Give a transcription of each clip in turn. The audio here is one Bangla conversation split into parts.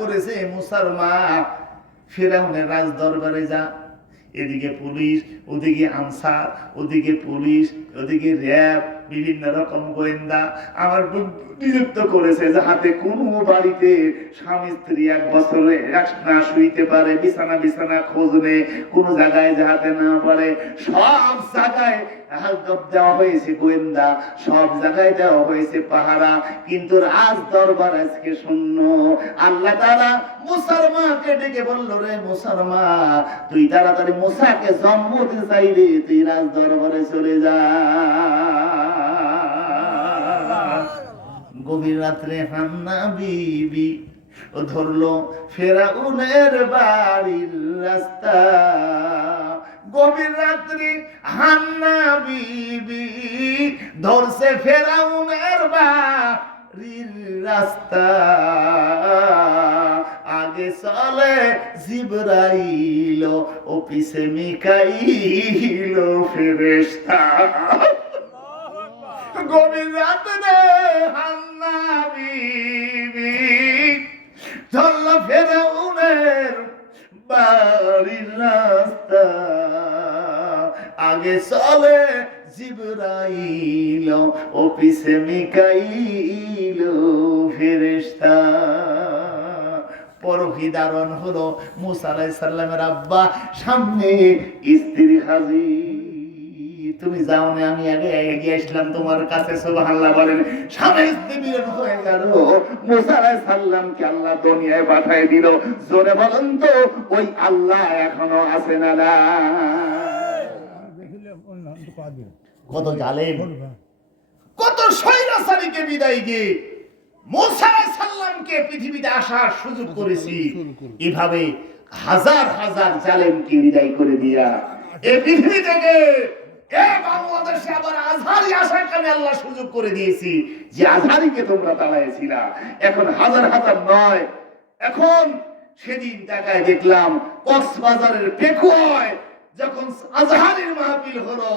করেছে মুসার মা, ফিরআউনের রাজ দরবারে যা, এদিকে পুলিশ, ওদিকে আনসার, ওদিকে পুলিশ, ওদিকে র্যাব, বিভিন্ন রকম গোয়েন্দা আমার নিযুক্ত করেছে, যাহাতে কোনো বাড়িতে স্বামী স্ত্রী 1 বছরে এক না শুইতে পারে, বিছানা বিছানা খোঁজ নেই, কোন জায়গায় যাহাতে না পারে। সব জায়গায় হালকপ দেওয়া হয়েছে গোয়েন্দা, সব জায়গায় দেওয়া হয়েছে পাহারা, কিন্তু রাজ দরবার আজকে শূন্য। আল্লাহ তাআলা মুসার মাকে ডেকে বলল, রে মুসার মা, তুই তাড়াতাড়ি মুসাকে জন্ম দিতে চাইলে তুই রাজ দরবারে চলে যা। গভীর রাত্রে হান্না বিবি ধরলো ফেরাউনের বাড়ির রাস্তা। গভীর রাত্রে হান্না বিবি ধরছে ফেরাউনের বাড়ির রাস্তা। আগে চলে জিবরাইল ও পিছে মিকাইল ফেরেশতা। গভীর রাত্রে হান্না বিবি ধরল ফেরাউনের বাড়ির রাস্তা। আগে চলে জিবরাইল ও পিছে মিকাইল ফেরেশতা। পরহিদারণ হলো মুসা আলাইহিস সালামের আব্বা, সামনে স্ত্রী হাজির। তুমি যাও না, আমি আগে এগিয়ে আসলাম তোমার কাছে। সুবহানাল্লাহ বলেন। স্বামী স্ত্রী মিলন হয়ে গেল, মুসা আলাইহিস সালামকে আল্লাহ দুনিয়ায় পাঠিয়ে দিল। জোরে বলেন তো, ওই আল্লাহ এখনো আছে না? না, কত জালেম, কত স্বৈরাচারীকে বিদায় দিয়ে মুসা আলাইহিস সালামকে পৃথিবীতে আসার সুযোগ করেছি। এভাবে হাজার হাজার জালেমকে বিদায় করে দিয়া এই পৃথিবী থেকে বাংলাদেশে আবার আজহারি আসাকে আমি আল্লাহ সুযোগ করে দিয়েছি। যে আজহারিকে তোমরা তাড়াইছিলা, এখন হাজার হাজার নয়, এখন সেদিন টাকায় দেখলাম কক্সবাজারের পেকুয়ায় যখন আজহারির মাহফিল হলো,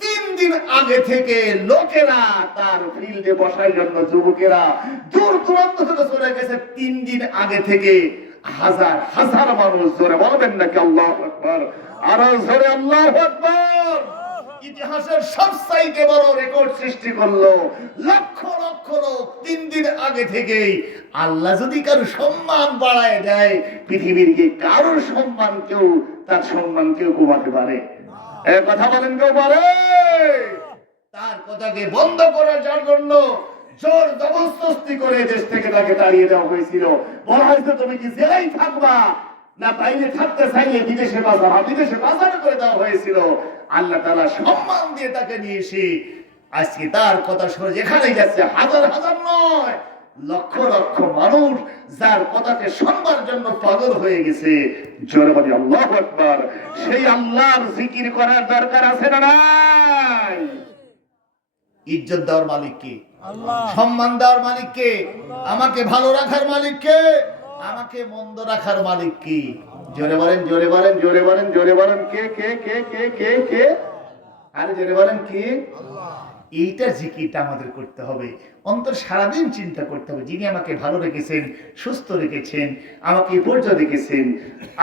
3 দিন আগে থেকে লোকেরা তার ফিল্ডে বসার জন্য যুবকেরা দূর দূরান্ত থেকে চলে গেছে। 3 দিন আগে থেকে হাজার হাজার মানুষ, জোরে বলবেন নাকি আল্লাহু আকবার? আরো জোরে আল্লাহু আকবার। ইতিহাসের সবচাইতে বড় রেকর্ড সৃষ্টি করলো। লক্ষ লক্ষ লোক 3 দিন আগে থেকেই। আল্লাহ যদি কারো সম্মান বাড়ায় দেয়, পৃথিবীর কি কারোর সম্মান তার সম্মান কেউ কমাতে পারে? কথা বলেন, কেউ পারে? তার কথাকে বন্ধ করার জন্য জোর জবরদস্তি করে দেশ থেকে তাকে তাড়িয়ে দেওয়া হয়েছিল। বলা হয়েছে, তুমি কি জেলায় থাকবা না বাইরে থাকতে চাইলে বিদেশে বাজার করে দেওয়া হয়েছিল। আল্লাহ তাআলা সম্মান দিয়ে তাকে নিয়ে এসে আজকে তার কথা শুনে যেখানেই যাচ্ছে হাজার হাজার নয়, লক্ষ লক্ষ মানুষ যার কথাকে শুনবার জন্য পাগল হয়ে গেছে। জোরে বলি আল্লাহু আকবার। সেই আল্লাহর জিকির করার দরকার আছে না নাই? ইজ্জত দেওয়ার মালিক কে? আল্লাহ। সম্মান দেওয়ার মালিক কে? আমাকে ভালো রাখার মালিক কে? আমাকে মন্দ রাখার মালিক কি? জোরে বলেন, জোরে বলেন, জোরে বলেন, জোরে বলেন, কে কে কে কে কে কে? আরে জোরে বলেন, কি? আল্লাহ। এইটা জিকিরটা আমাদের করতে হবে। অন্তর সারাদিন চিন্তা করতে হবে, যিনি আমাকে ভালো রেখেছেন, সুস্থ রেখেছেন, আমাকে পর্যায়ে রেখেছেন।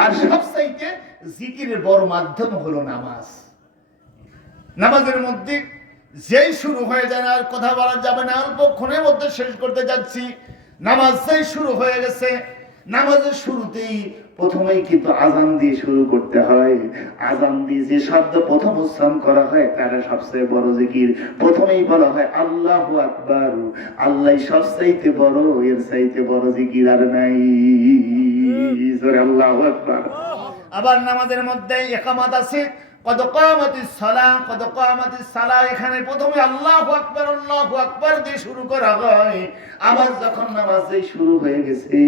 আর সবচাইতে জিকিরের বড় মাধ্যম হলো নামাজ। নামাজের মধ্যে যেই শুরু হয়ে যায়, আর কথা বলা যাবে না, অল্পক্ষণের মধ্যে শেষ করতে যাচ্ছি। নামাজ যেই শুরু হয়ে গেছে, নামাজের শুরুতেই প্রথমেই কিন্তু আজান দিয়ে শুরু করতে হয়। আজান দিয়ে যে শব্দ প্রথম উচ্চারণ করা হয় তারা সবচেয়ে বড় জিকির। প্রথমেই বলা হয় আল্লাহু আকবার, আল্লাহ সবচাইতে বড়, এর চাইতে বড় জিকির আর নাই। জোরে আল্লাহু আকবার। আবার নামাজের মধ্যে ইকামত আছে, কদ কামাতিস সালাহ, কদ কামাতিস সালাহ। এখানে প্রথমে আল্লাহু আকবার, আল্লাহু আকবার দিয়ে শুরু করা হয়। আবার যখন নামাজ শুরু হয়ে গেছে,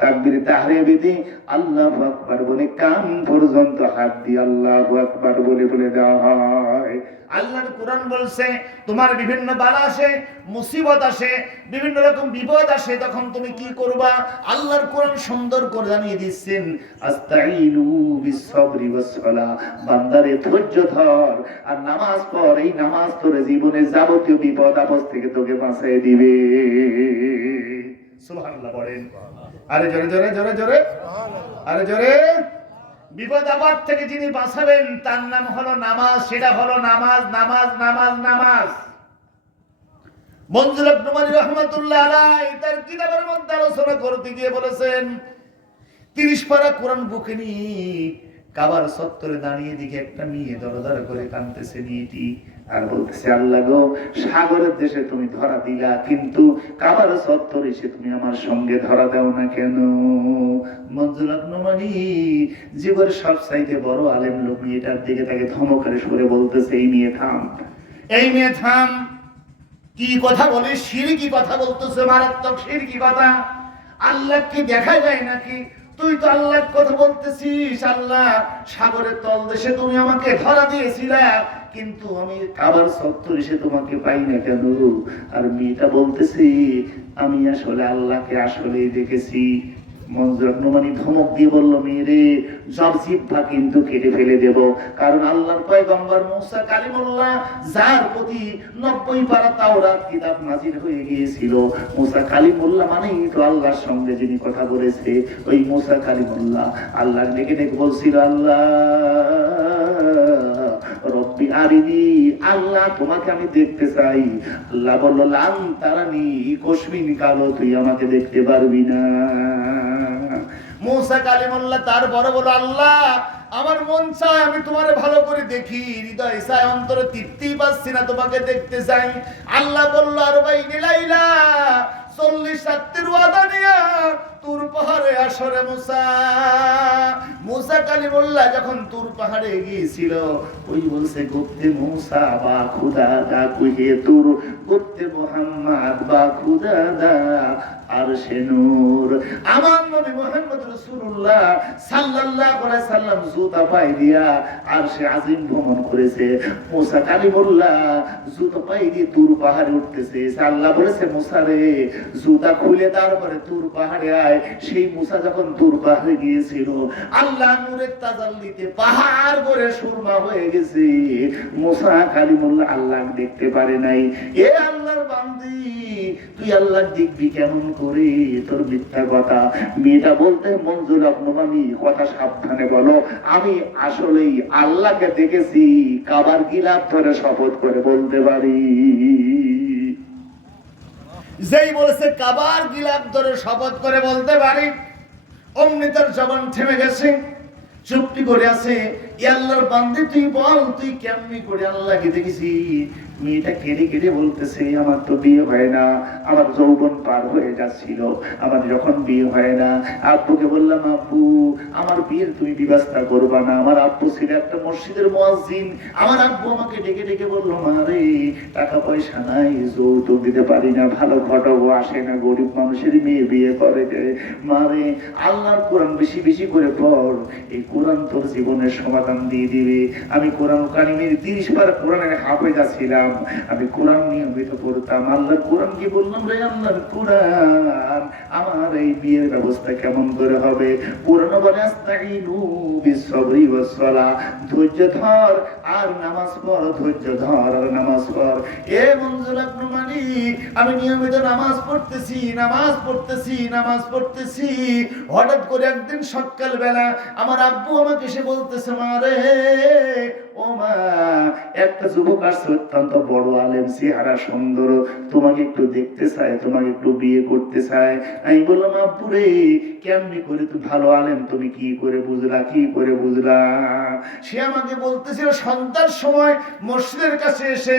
তাকবীর তাহরিমে দিয়ে আল্লাহু আকবার বলে কান পর্যন্ত হাত দিয়ে আল্লাহু আকবার বলে বলে দেওয়া হয়। আল্লাহর কোরআন বলছে, তোমার বিভিন্ন বালা আসে, মুসিবত আসে, বিভিন্ন রকম বিপদ আসে, তখন তুমি কি করবা? আল্লাহর কোরআন সুন্দর করে জানিয়ে দিচ্ছেন, আস্তাইনু বিস-সাবরি ওয়াস-সালাহ, বান্দারে ধৈর্য ধর আর নামাজ পড়। এই নামাজ তোর জীবনের যাবতীয় বিপদ আপদ থেকে তোকে বাঁচিয়ে দিবে। সুবহানাল্লাহ বলেন। আরে জোরে জোরে জোরে জোরে, আরে জোরে। বিপদ আপদ থেকে যিনি বাঁচাবেন তার নাম হলো নামাজ, সেটা হলো নামাজ নামাজ নামাজ নামাজ। মনজুর ইবনে মানি রাহমাতুল্লাহ আলাইহি তার কিতাবের মধ্যে আলোচনা করতে গিয়ে বলেছেন 30 পারা কোরআন বুকে নিয়ে কাবার চত্বরে দাঁড়িয়ে দিকে একটা মেয়ে দরদর করে কাঁদতেছে মেয়েটি, আর বলতেছে আল্লাহ গো, সাগরের দেশে তুমি ধরা দিলা, কিন্তু কাবার চত্বরে এসে তুমি আমার সঙ্গে ধরা দাও না কেন? মনজুর ইবনে মানি জীবনের সবচাইতে বড় আলেম লোক মেয়েটার দিকে তাকে ধমকারে সুরে বলতেছে, এই মেয়ে থাম, এই মেয়ে থাম। কি কথা বলে? শিরকি কথা বলতেছে, মারাত্মক শিরকি কথা। আল্লাহকে দেখা যায় নাকি? তুই তো আল্লাহর কথা বলতেছিস, আল্লাহ সাগরের তল দেশে তুমি আমাকে ধরা দিয়েছিলা, কিন্তু আমি কাবার চত্বরে এসে তোমাকে পাই না কেন? আর মেয়েটা বলতেছি আমি আসলে আল্লাহকে আসলেই দেখেছি। মনজুর ইবনে মানি ধমক দিয়ে বলল, মেয়েরে সব জিহ্বা কিন্তু কেটে ফেলে দেব, কারণ আল্লাহর পয়গম্বর মুসা কালিমুল্লাহ যার প্রতি 90 পারা তাওরাত কিতাব নাজিল হয়ে গিয়েছিল, মুসা কালিমুল্লাহ মানেই তো আল্লাহর সঙ্গে যিনি কথা বলেছে, ওই মুসা কালিমুল্লাহ আল্লাহর ডেকে ডেকে বলছিল, আল্লাহ রব্বি আরিনি, আল্লাহ তোমাকে আমি দেখতে চাই। আল্লাহ বলল, লান তারানি, কসমিন কালো তুই আমাকে দেখতে পারবি না। মুসা কালিমুল্লাহ তার বড় বড়, আল্লাহ আমার মন চায় আমি তোমারে ভালো করে দেখি, হৃদয় চায়, অন্তরে তৃপ্তি পাচ্ছি না, তোমাকে দেখতে চাই। আল্লাহ বলল, আর ভাই লাইলা 40 রাত্রির ওয়াদা নিয়া তুর পাহাড়ে আসরে মুসা। মুসা কালিমুল্লাহ যখন তুর পাহাড়ে গিয়েছিল, ওই বলছে গুপ্তে মুসা বা খুদা দা কুহে তুর, গুপ্তে মুহাম্মদ বা খুদা দা আরশে নূর। আমার নবী মুহাম্মদ রাসূলুল্লাহ সাল্লাল্লাহু আলাইহি সাল্লাম জুতা পায়ে দিয়া আরশে আজিম ভ্রমণ করেছে। মুসা কালিমুল্লাহ জুতা পায়ে দিয়ে তুর পাহাড়ে উঠতেছে। আল্লাহ বলেছে, মুসা রে জুতা খুলে তারপরে তুর পাহাড়ে আয়। সেই মুসা যখন তুর পাহাড়ে গিয়েছিল, আল্লাহ নূরের তাজাল্লিতে পাহাড় করে সুরমা হয়ে গেছে। মুসা কালিমুল্লাহ আল্লাহ দেখতে পারে নাই। এ আল্লাহর বান্দি, তুই আল্লাহ দেখবি কেমন করে? তোর মিথ্যা কথা। মেয়েটা বলতে, মনজুর ইবনে মানি কথা সাবধানে বলো, আমি আসলেই আল্লাহকে দেখেছি, কাবার গিলাফ ধরে শপথ করে বলতে পারি। যেই বলেছে কাবার গিলাফ ধরে শপথ করে বলতে পারি, অমনি তার জবান থেমে গেছে, চুপটি করে আছে। আল্লাহর বান্দে তুই বল, তুই কেমনি করে আল্লাহকে দেখেছি? মেয়েটা কেঁদে কেঁদে বলতেছে, আমার তো বিয়ে হয় না, আমার যৌবন পার হয়ে যাচ্ছিল, আমার যখন বিয়ে হয় না, আব্বুকে বললাম, আব্বু আমার বিয়ের তুমি ব্যবস্থা করবা না। আমার আব্বু ছিল একটা মসজিদের মুয়াজ্জিন। আমার আব্বু আমাকে ডেকে ডেকে বললো, মা রে টাকা পয়সা নাই, যৌতুক দিতে পারি না, ভালো ঘটক আসে না, গরিব মানুষের মেয়ে বিয়ে করে। মা রে আল্লাহর কোরআন বেশি বেশি করে পড়, এই কোরআন তোর জীবনের সমাধান দিয়ে দিবে। আমি কোরআন কারিমের 30 পারা কোরআনের হাফেজা ছিলাম, আমি কোরআন নিয়মিত পড়তাম। আল্লাহর কোরআন কি বললাম রে, আল্লাহর কোরআন আমার এই বিয়ের ব্যবস্থা কেমন করে হবে? কোরআন বলে, আস্তাইনু বিসসবরি ওয়াস সালাহ, ধৈর্য ধর আর নামাজ পড়, ধৈর্য ধর আর নামাজ পড়। এ মনজুর ইবনে মানি, আমি নিয়মিত নামাজ পড়তেছি, নামাজ পড়তেছি, নামাজ পড়তেছি। হঠাৎ করে একদিন সকাল বেলা আমার আব্বু আমাকে এসে বলতেছে, মা রে ও মা, একটা যুবক আসছে, অত্যন্ত বড় আলেম, চেহারা সুন্দর, তোমাকে একটু দেখতে চায়, তোমাকে একটু বিয়ে করতে চায়। আমি বললাম, আব্বু রে কেমনি করে, তুই ভালো আলেম, তুমি কি করে বুঝলা, কি করে বুঝলা? সে আমাকে বলতেছিল, সন্ধ্যার সময় মসজিদের কাছে এসে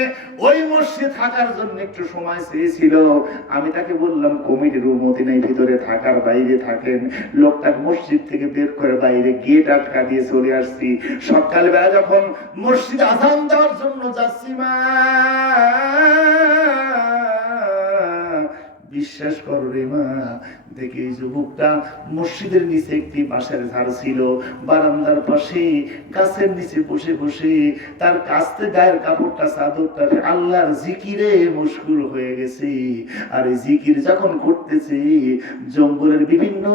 ওই মসজিদ থাকার জন্য একটু সময় চেয়েছিল। আমি তাকে বললাম, কমিটির অনুমতি নেই ভিতরে থাকার, বাইরে থাকেন। লোকটাকে মসজিদ থেকে বের করে বাইরে গেট আটকা দিয়ে চলে আসছি। সকালবেলা যখন মসজিদে আযান দেওয়ার জন্য যাচ্ছি, মা বিশ্বাস করো রে মা, দেখি এই যুবকটা মসজিদের নিচে একটি বাঁশের ঝাড় ছিল, বারান্দার পাশে গাছের নিচে বসে বসে তার কাস্তে গায়ের কাপড়টা, চাদরটা আল্লাহর জিকিরে মশগুল হয়ে গেছে। আর এই জিকির যখন করতেছে, জঙ্গলের বিভিন্ন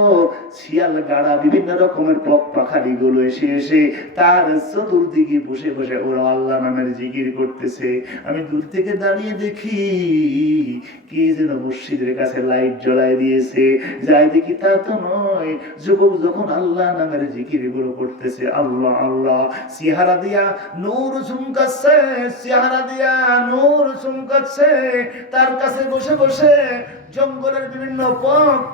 শিয়াল গাড়া, বিভিন্ন রকমের পক পাখালি গুলো এসে এসে তার চতুর্দিকে বসে বসে ওরা আল্লাহ নামের জিকির করতেছে। আমি দূর থেকে দাঁড়িয়ে দেখি কে যেন মসজিদের কাছে লাইট জ্বলায় দিয়েছে। যাই দেখি তা তো নয়। যুবক যখন আল্লাহ নামের জিকির গুলো করতেছে, আল্লাহ আল্লাহ, চেহারা দিয়া নূর চমকাচ্ছে, চেহারা দিয়া নূর চমকাচ্ছে। তার কাছে বসে বসে জঙ্গলের বিভিন্ন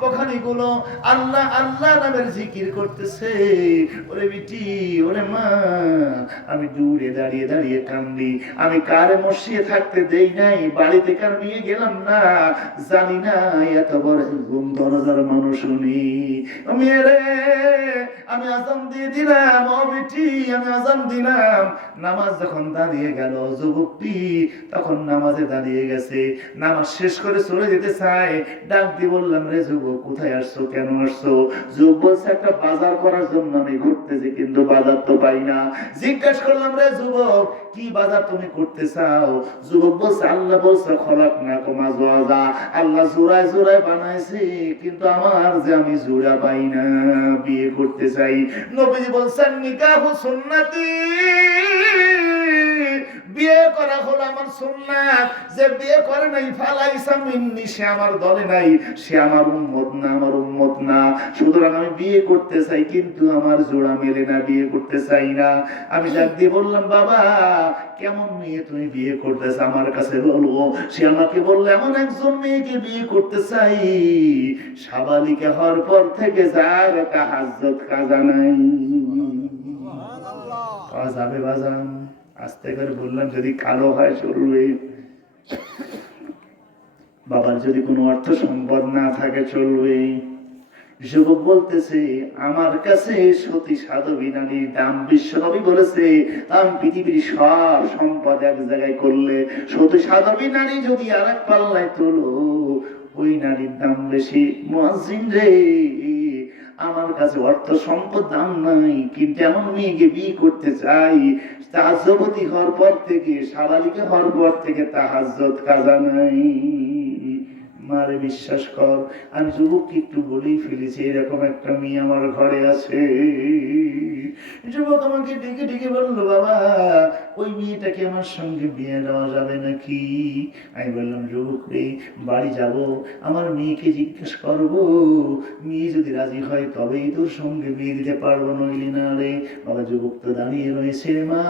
পখানি গুলো আল্লাহ আল্লাহ নামের জিকির করতেছে। ওরে বিটি, ওরে মা, আমি দূরে দাঁড়িয়ে দাঁড়িয়ে কান্দি। আমি কারে মসজিদে থাকতে দেই নাই, বাড়িতে কার নিয়ে গেলাম না, জানি না এত বড় দরজার মানুষ উনি। মেরে আমি আজান দিয়ে দিলাম, ও বিটি আমি আজান দিলাম। নামাজ যখন দাঁড়িয়ে গেল, যুবকটি তখন নামাজে দাঁড়িয়ে গেছে। নামাজ শেষ করে চলে যেতে চায়, ডাক দিয়ে বললাম, রে যুবক কোথায় আসছো, কেন আসছো? যুবক বলছে, একটা বাজার করার জন্য আমি ঘুরতেছি, কিন্তু বাজার তো পাই না। জিজ্ঞেস করলাম, রে যুবক কি বাজার তুমি করতে চাও? যুবক বলছে, আল্লাহ বলছে খলাকনাকুম আজওয়াজা, আল্লাহ জোড়ায় জোড়ায় বানাইছে, কিন্তু আমার যে আমি জোড়া পাই না, বিয়ে করতে চাই। নবীজি বলছেন, নিকাহু সুন্নতি, বিয়ে করা হলো আমার সুন্নাত। যে বিয়ে করে নাই ফালাইসা মিন্নি, সে আমার দলে নাই, সে আমার উম্মত না, আমার উম্মত না। সুতরাং আমি বিয়ে করতে চাই, কিন্তু আমার জোড়া মেলে না, বিয়ে করতে চাই না। আমি ডাক দিয়ে বললাম, বাবা কেমন মেয়ে তুমি বিয়ে করতেছ, আমার কাছে বলবো। সে আমাকে বললো, এমন একজন মেয়েকে বিয়ে করতে চাই, সাবালিকা হওয়ার পর থেকে যার তাহাজ্জুদ কাজা নাই। যাবে বাজান, আস্তে করে বললাম, যদি কালো হয় চলবে, বাবার যদি কোনো অর্থ সম্পদ না থাকে চলবে। যুবক বলতেছে, আমার কাছে সতী সাধবী নারীর দাম, বিশ্বনবী বলেছে, দাম পৃথিবীর সব সম্পদ এক জায়গায় করলে সতী সাধবী নারী যদি আর এক পাল্লায় তোলো, ওই নারীর দাম বেশি। মুয়াজ্জিন রে, আমার কাছে অর্থ সম্পদ দাম নাই, কিন্তু এমন মেয়েকে বিয়ে করতে চাই, তাহাজ্জুদী হওয়ার পর থেকে, সাবালিকা হওয়ার পর থেকে তাহাজ্জুদ কাজা নাই। মারে বিশ্বাস কর, আমি যুবককে একটু বলেই ফেলেছি, এরকম একটা মেয়ে আমার ঘরে আছে। যুবক আমাকে ডেকে ডেকে বললো, বাবা ওই মেয়েটাকে আমার সঙ্গে বিয়ে দেওয়া যাবে নাকি? আমি বললাম, যুবক রে, বাড়ি যাব, আমার মেয়েকে জিজ্ঞেস করবো, মেয়ে যদি রাজি হয় তবেই তোর সঙ্গে বিয়ে দিতে পারবো, নইলে না রে। বাবা যুবক তো দাঁড়িয়ে রয়েছে, মা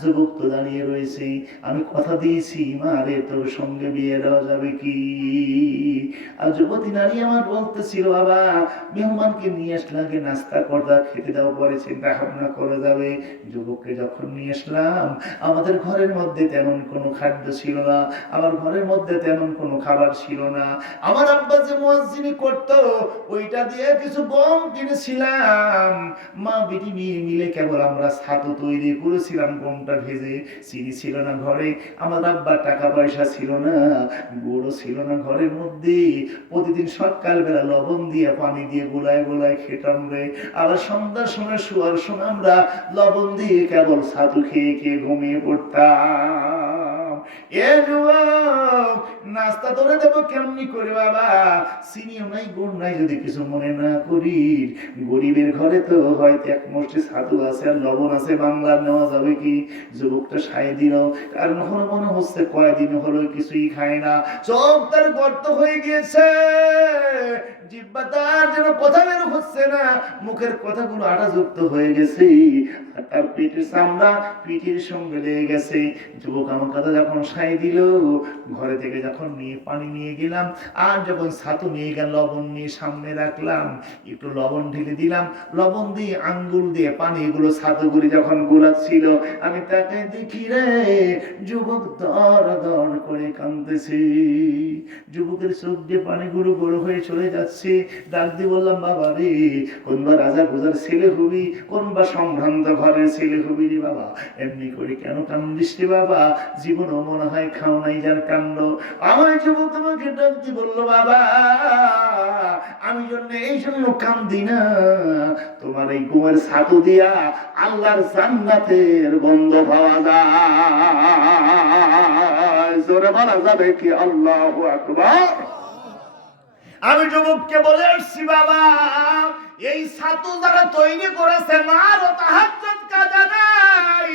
যুবক তো দাঁড়িয়ে রয়েছে, আমি কথা দিয়েছি মা রে, তোর সঙ্গে বিয়ে দেওয়া যাবে কি? আর যুবতী নারী আমার বলতেছিল, বাবা মেহমানকে নিয়ে আসলে আগে নাস্তা করদা খেতে দাও, পরে চিন্তা ভাবনা করে যাবে। যুবককে যখন নিয়ে আসলাম, আমাদের ঘরের মধ্যে তেমন কোনো খাদ্য ছিল না, আমার ঘরের মধ্যে তেমন কোনো খাবার ছিল না। আমার আব্বা যে মুয়াজ্জিনি করতো, ওইটা দিয়ে কিছু গম কিনেছিলাম, মা বেটি মিলে কেবল আমরা ছাতু তৈরি করেছিলাম, গমটা ভেজে। চিনি ছিল না ঘরে, আমার আব্বার টাকা পয়সা ছিল না, গুঁড়ো ছিল না ঘরের মধ্যে। প্রতিদিন সকালবেলা লবণ দিয়ে পানি দিয়ে গোলায় গোলায় খেতাম রে, আবার সন্ধ্যার সময় শোয়ার সময় আমরা লবণ দিয়ে কেবল ছাতু খেয়ে খেয়ে ঘুমিয়ে পড়তাম। এ যুবক, নাস্তা তোরে দেবো কেমনি করে বাবা? চিনিও নাই, গুড় নাই, যদি কিছু মনে না করি। গরিবের ঘরে তো হয়তো এক মুষ্টি ছাতু আছে আর লবণ আছে, বাংলার নেওয়া যাবে কি? যুবকটা সায় দিল, কারণ মনে হচ্ছে কয়দিন হলো কিছুই খায় না, চোখ তার গর্ত হয়ে গিয়েছে, জিহ্বা তার যেন কথা বের হচ্ছে না, মুখের কথাগুলো আটাযুক্ত হয়ে গেছে, আর তার পেটের চামড়া পিঠের সঙ্গে লেগে গেছে। যুবক আমার কথা যখন সাই দিল, ঘরে থেকে যখন নিয়ে পানি নিয়ে গেলাম, আর যখন ছাতু নিয়ে গেল, লবণ নিয়ে সামনে রাখলাম, একটু লবণ ঢেলে দিলাম, লবণ দিয়ে আঙ্গুল দিয়ে পানি এগুলো ছাতুগুলি যখন গোলাচ্ছিল, আমি তাকে দেখি রে, যুবক দর দর করে কাঁদতেছে, যুবকের চোখ দিয়ে পানিগুলো বড় হয়ে চলে যাচ্ছে। ডাক দিয়ে বললাম, বাবা রে, কোনবা রাজা গোজার ছেলে হবি, কোনবা সম্ভ্রান্ত ঘরের ছেলে হবি রে বাবা, এমনি করে কেন কান্দিস রে বাবা? জীবনও মনে হয় খাও নাই যার কান্দ। আমার যুবক আমাকে ডাক দিয়ে বললো, বাবা আমি এই জন্য কান্দি না, তোমার এই ঘুমের ছাতু দিয়া আল্লাহর জান্নাতের গন্ধ পাওয়া যায়, জোরে বলা যাবে কি আল্লাহু আকবার? আমি যুবককে বলে আসছি, বাবা এই ছাতু যারা তৈরি করেছে, মারও তাহাজ্জুদ কাজা নাই,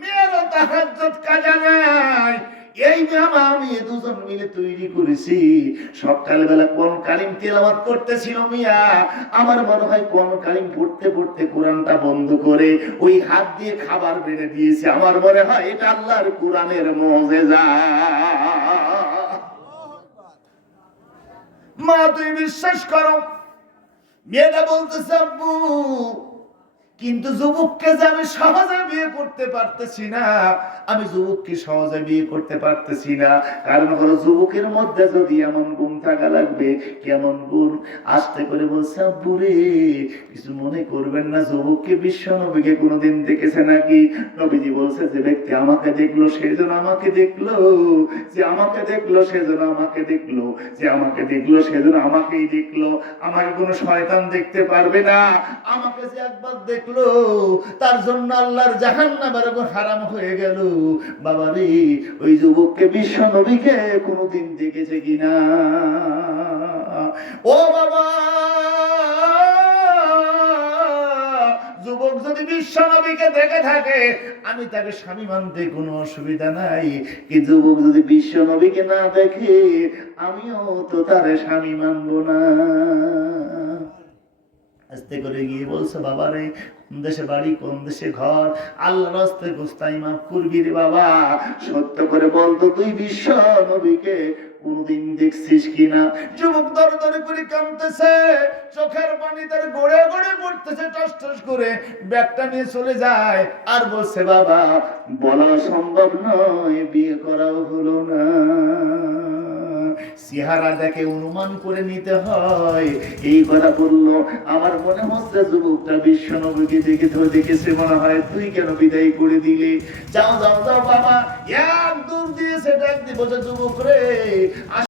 মেয়েরও তাহাজ্জুদ কাজা নাই, এই জামা আমি দুজন মিলে তৈরি করেছি। সকালবেলা কোন কালিম তেলাওয়াত করতেছিল মিয়া, আমার মনে হয় কোন কালিম পড়তে পড়তে কোরআনটা বন্ধ করে ওই হাত দিয়ে খাবার বেড়ে দিয়েছে। আমার মনে হয় এটা আল্লাহর কোরআনের মুজিজা। মা তুমি বিশ্বাস করো, মেয়েটা বলতেছে আব্বু কিন্তু যুবককে যে আমি সহজে বিয়ে করতে পারতেছি না, আমি যুবককে সহজে বিয়ে করতে পারতেছি না। কারণ হলো যুবকের মধ্যে যদি এমন গুণ থাকা লাগবে। কেমন গুণ? আস্তে করে বলছে আব্বু রে কিছু মনে করবেন না, যুবককে বিশ্ব নবীকে কোনোদিন দেখেছে নাকি? নবীজি বলছে যে ব্যক্তি আমাকে দেখলো সেজন্য আমাকে দেখলো, যে আমাকে দেখলো সেজন্য আমাকে দেখলো, যে আমাকে দেখলো সেজন্য আমাকেই দেখলো। আমাকে কোনো শয়তান দেখতে পারবে না। আমাকে যে একবার দেখলো তার জন্য আল্লাহর জাহান্নামের উপর হারাম হয়ে গেল। বাবা রে ওই যুবককে বিশ্ব নবীকে কোনোদিন দেখেছে কিনা? ও বাবা, যুবক যদি বিশ্ব নবীকে দেখে থাকে আমি তাকে স্বামী মানতে কোনো অসুবিধা নাই, কিন্তু যুবক যদি বিশ্ব নবীকে না দেখে আমিও তো তার স্বামী মানবো না। আস্তে করে গিয়ে বলছে বাবা রে কোন দেশে বাড়ি কোন দেশে ঘর, আল্লাহর রাস্তায় গোস্তাই মাফ করবি রে বাবা, সত্য করে বলতো তুই বিশ্ব নবীকে কোনদিন দেখছিস কিনা? যুবক দর দরে করে কাঁদতেছে, চোখের পানি তার গড়ে গড়ে পড়তেছে, টস টস করে ব্যাগটা নিয়ে চলে যায় আর বলছে বাবা বলা সম্ভব নয়, বিয়ে করাও হলো না। চেহারা দেখে অনুমান করে নিতে হয়। এই কথা বললো, আমার মনে হচ্ছে যুবকটা বিশ্ব নবীকে দেখেছে মনে হয়। তুই কেন বিদায় করে দিলি? যাও যাও যাও বাবা, এক দূর দিয়েছে ডাক দিব যুবক রে।